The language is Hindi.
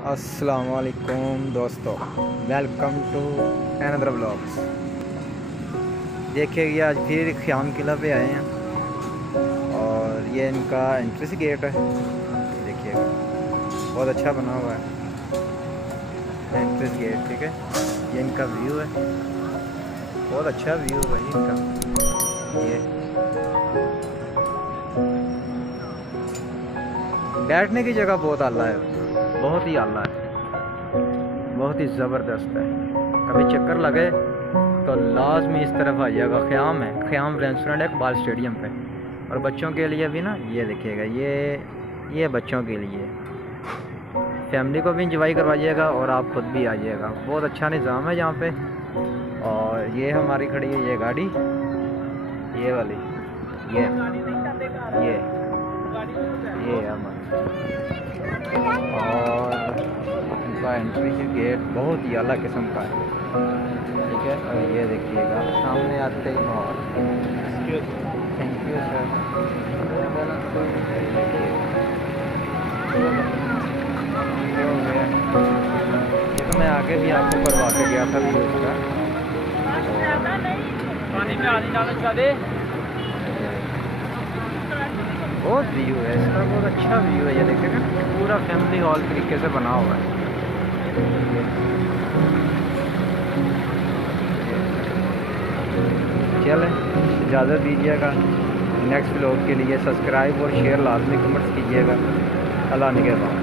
अस्सलामुअलैकुम दोस्तों, वेलकम टू अनदर ब्लॉग्स। देखिए ये आज फिर ख़याम किला पे आए हैं और ये इनका एंट्रेंस गेट है। देखिएगा बहुत अच्छा बना हुआ है एंट्रेंस गेट। ठीक है, ये इनका व्यू है, बहुत अच्छा व्यू है भाई इनका। ये बैठने की जगह बहुत आला है, बहुत ही आला है, बहुत ही ज़बरदस्त है। कभी चक्कर लगे तो लाजमी इस तरफ आ जाएगा। ख़याम है, ख़याम रेस्टोरेंट है इकबाल स्टेडियम पे। और बच्चों के लिए भी ना, ये देखिएगा, ये बच्चों के लिए, फैमिली को भी इंजॉय करवाइएगा और आप खुद भी आइएगा। बहुत अच्छा निज़ाम है यहाँ पे। और ये हमारी खड़ी है ये गाड़ी, ये वाली, ये ये हमारी। और इनका एंट्री गेट बहुत ही अलग किस्म का है। ठीक है, और ये देखिएगा सामने आते ही माहौल। Thank you sir. ये तो मैं आगे भी आपको करवा के गया था व्यू उसका। बहुत व्यू है इसका, बहुत अच्छा व्यू है। ये देखिएगा पूरा फैमिली हॉल तरीके से बना हुआ है। चलें, इजाज़त दीजिएगा। नेक्स्ट व्लॉग के लिए सब्सक्राइब और शेयर लाजमी कमेंट्स कीजिएगा। अल्लाह निगहबान।